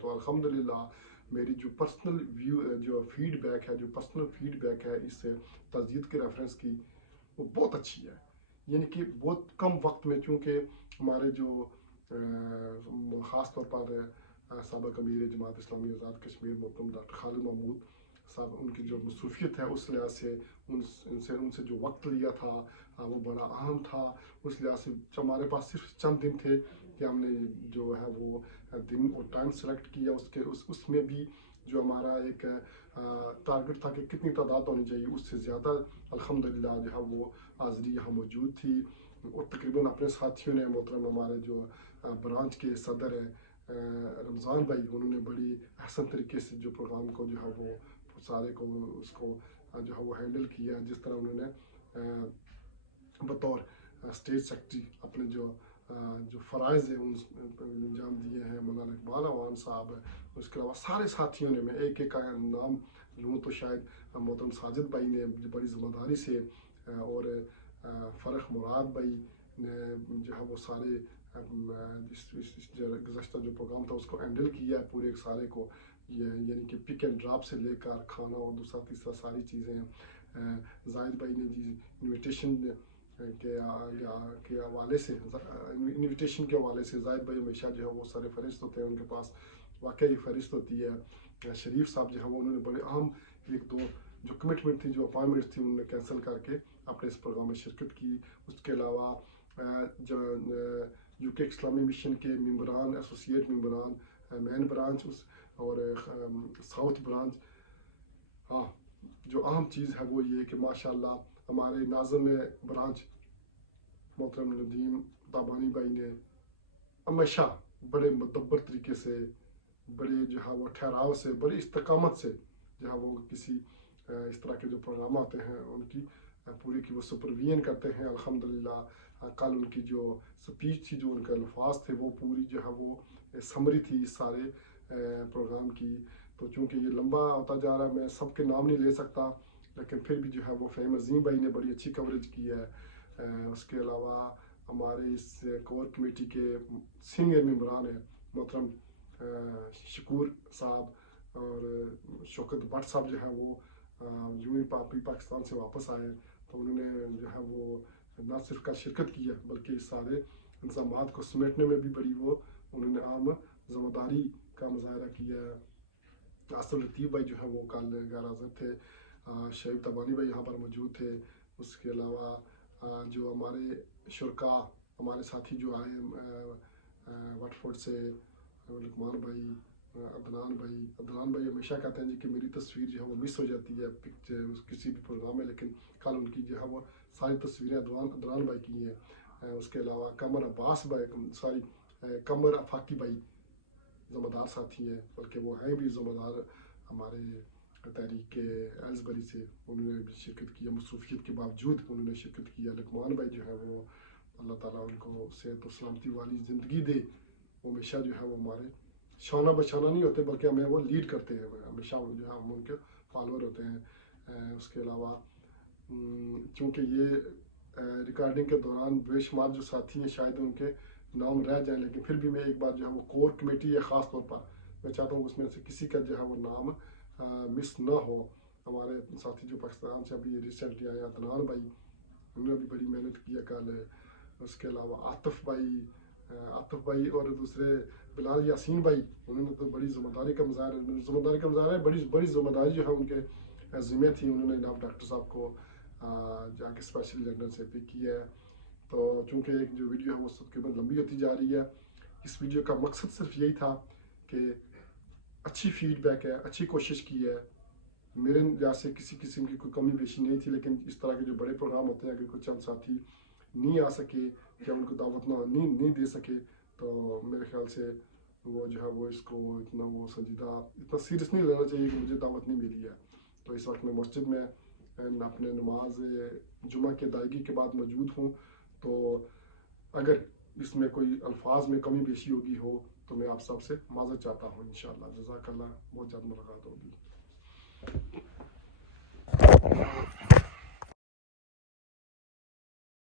تو الحمدللہ میری جو پرسنل جو فیڈ بیک ہے، جو پرسنل فیڈ بیک ہے اس تسجید کے ریفرنس کی، وہ بہت اچھی ہے. یعنی کہ بہت کم وقت میں، چونکہ ہمارے جو خاص طور پر سابق امیر جماعت اسلامی آزاد کشمیر محترم ڈاکٹر خالد محمود صاحب، ان کی جو مصروفیت ہے اس لحاظ سے ان سے جو وقت لیا تھا وہ بڑا اہم تھا. اس لحاظ سے ہمارے پاس صرف چند دن تھے کہ ہم نے جو ہے وہ دن اور ٹائم سلیکٹ کیا. اس میں بھی جو ہمارا ایک ٹارگٹ تھا کہ کتنی تعداد ہونی چاہیے، اس سے زیادہ الحمدللہ جو ہے وہ حاضری یہاں موجود تھی. اور تقریباً اپنے ساتھیوں نے، محترم ہمارے جو برانچ کے صدر ہیں رمضان بھائی، انہوں نے بڑی احسن طریقے سے جو پروگرام کو جو ہے وہ سارے کو اس کو جو ہے وہ ہینڈل کیا. جس طرح انہوں نے بطور اسٹیج سیکرٹری اپنے جو فرائض ہیں انجام دیے ہیں، مولانا اقبال اعوان صاحب. اس کے علاوہ سارے ساتھیوں نے، میں ایک ایک کا نام لوں تو شاید محترم ساجد بھائی نے بڑی ذمہ داری سے، اور فرح مراد بھائی نے جو ہے وہ سارے گزشتہ جو پروگرام تھا اس کو ہینڈل کیا پورے ایک سارے کو. یعنی کہ پک اینڈ ڈراپ سے لے کر کھانا اور دوسرا تیسرا ساری چیزیں. زاہد بھائی نے جی انویٹیشن کے حوالے سے زاہد بھائی ہمیشہ جو ہے وہ سارے فہرست ہوتے ہیں، ان کے پاس واقعی فہرست ہوتی ہے. شریف صاحب جو ہے وہ انہوں نے بڑے اہم ایک دو جو کمٹمنٹ تھی، جو اپائنٹمنٹ تھی، انہوں نے کینسل کر کے اپنے اس پروگرام میں شرکت کی. اس کے علاوہ جو یو کے اسلامی مشن کے ممبران، ایسوسیٹ ممبران، مین برانچ اور ساؤتھ برانچ. ہاں، جو اہم چیز ہے وہ یہ کہ ماشاءاللہ ہمارے ناظم برانچ محترم ندیم تابانی بھائی نے ہمیشہ بڑے مدبر طریقے سے، بڑے جو ہے وہ ٹھہراؤ سے، بڑی استقامت سے جو ہے وہ کسی اس طرح کے جو پروگرام آتے ہیں ان کی پوری کی وہ سپرویژن کرتے ہیں. الحمدللہ کل ان کی جو سپیچ تھی، جو ان کے الفاظ تھے، وہ پوری جو ہے وہ سمری تھی اس سارے پروگرام کی. تو چونکہ یہ لمبا ہوتا جا رہا ہے، میں سب کے نام نہیں لے سکتا، لیکن پھر بھی جو ہے وہ فہیم عظیم بھائی نے بڑی اچھی کوریج کی ہے. اس کے علاوہ ہمارے اس کور کمیٹی کے سینئر ممبران ہیں محترم شکور صاحب اور شوکت بٹ صاحب، جو ہے وہ یوں ہی پاکستان سے واپس آئے، تو انہوں نے جو ہے وہ نہ صرف کا شرکت کی ہے بلکہ اس سارے انتظامات کو سمیٹنے میں بھی بڑی وہ انہوں نے اہم ذمہ داری کا مظاہرہ کیا ہے. آصف لطیف بھائی جو ہے وہ کل غیر حاضر تھے. شعیب تبانی بھائی یہاں پر موجود تھے. اس کے علاوہ جو ہمارے شرکا، ہمارے ساتھی جو آئے وٹ فورڈ سے، لکمان بھائی، عدنان بھائی ہمیشہ کہتے ہیں جی کہ میری تصویر جو ہے وہ مس ہو جاتی ہے کسی بھی پروگرام میں، لیکن کل ان کی جو ہے وہ ساری تصویریں عدنان بھائی کی ہیں. اس کے علاوہ قمر عباس بھائی، قمر افاقی بھائی ذمہ دار ساتھی ہیں، بلکہ وہ ہیں بھی ذمہ دار ہمارے تحریک ایلزبری سے. انہوں نے بھی شرکت کی، مصروفیت کے باوجود انہوں نے شرکت کی. لکمان بھائی جو ہے وہ اللہ تعالیٰ ان کو صحت و سلامتی والی زندگی دے. وہ ہمیشہ جو ہے وہ ہمارے شانہ بشانہ نہیں ہوتے بلکہ ہمیں وہ لیڈ کرتے ہیں، ہمیشہ جو ہے ہم ان کے فالوور ہوتے ہیں. اس کے علاوہ چونکہ یہ ریکارڈنگ کے دوران بے شمار جو ساتھی ہیں شاید ان کے نام رہ جائیں، لیکن پھر بھی میں ایک بار جو ہے وہ کور کمیٹی ہے خاص طور پر میں چاہتا ہوں اس میں سے کسی کا جو ہے وہ نام مس نہ ہو. ہمارے ساتھی جو پاکستان سے ابھی ریسنٹلی آئے عدنان بھائی، انہوں نے بھی بڑی محنت کی ہے کل. اس کے علاوہ عاطف بھائی اور دوسرے بلال یاسین بھائی، انہوں نے تو بڑی ذمہ داری کا مظاہرہ ہے. بڑی ذمہ داری جو ہے ان کے ذمہ تھی. انہوں نے جناب ڈاکٹر صاحب کو جا کے اسپیشلی لندن سے پک کیا ہے. تو چونکہ ایک جو ویڈیو ہے وہ تقریباً لمبی ہوتی جا رہی ہے، اس ویڈیو کا مقصد صرف یہی تھا کہ اچھی فیڈ بیک ہے، اچھی کوشش کی ہے. میرے لحاظ سے کسی قسم کی کوئی کمی بیشی نہیں تھی، لیکن اس طرح کے جو بڑے پروگرام ہوتے ہیں اگر کوئی چند ساتھی نہیں آ سکے یا ان کو دعوت نہیں دے سکے تو میرے خیال سے وہ جو ہے وہ اس کو اتنا وہ سنجیدہ، اتنا سیریس نہیں لینا چاہیے کہ مجھے دعوت نہیں ملی ہے. تو اس وقت میں مسجد میں اپنے نماز جمعہ کی ادائیگی کے بعد موجود ہوں. تو اگر اس میں کوئی الفاظ میں کمی بیشی ہوگی تو میں آپ سب سے معذرت چاہتا ہوں. انشاءاللہ جزاک اللہ، بہت جلد ملاقات ہوگی.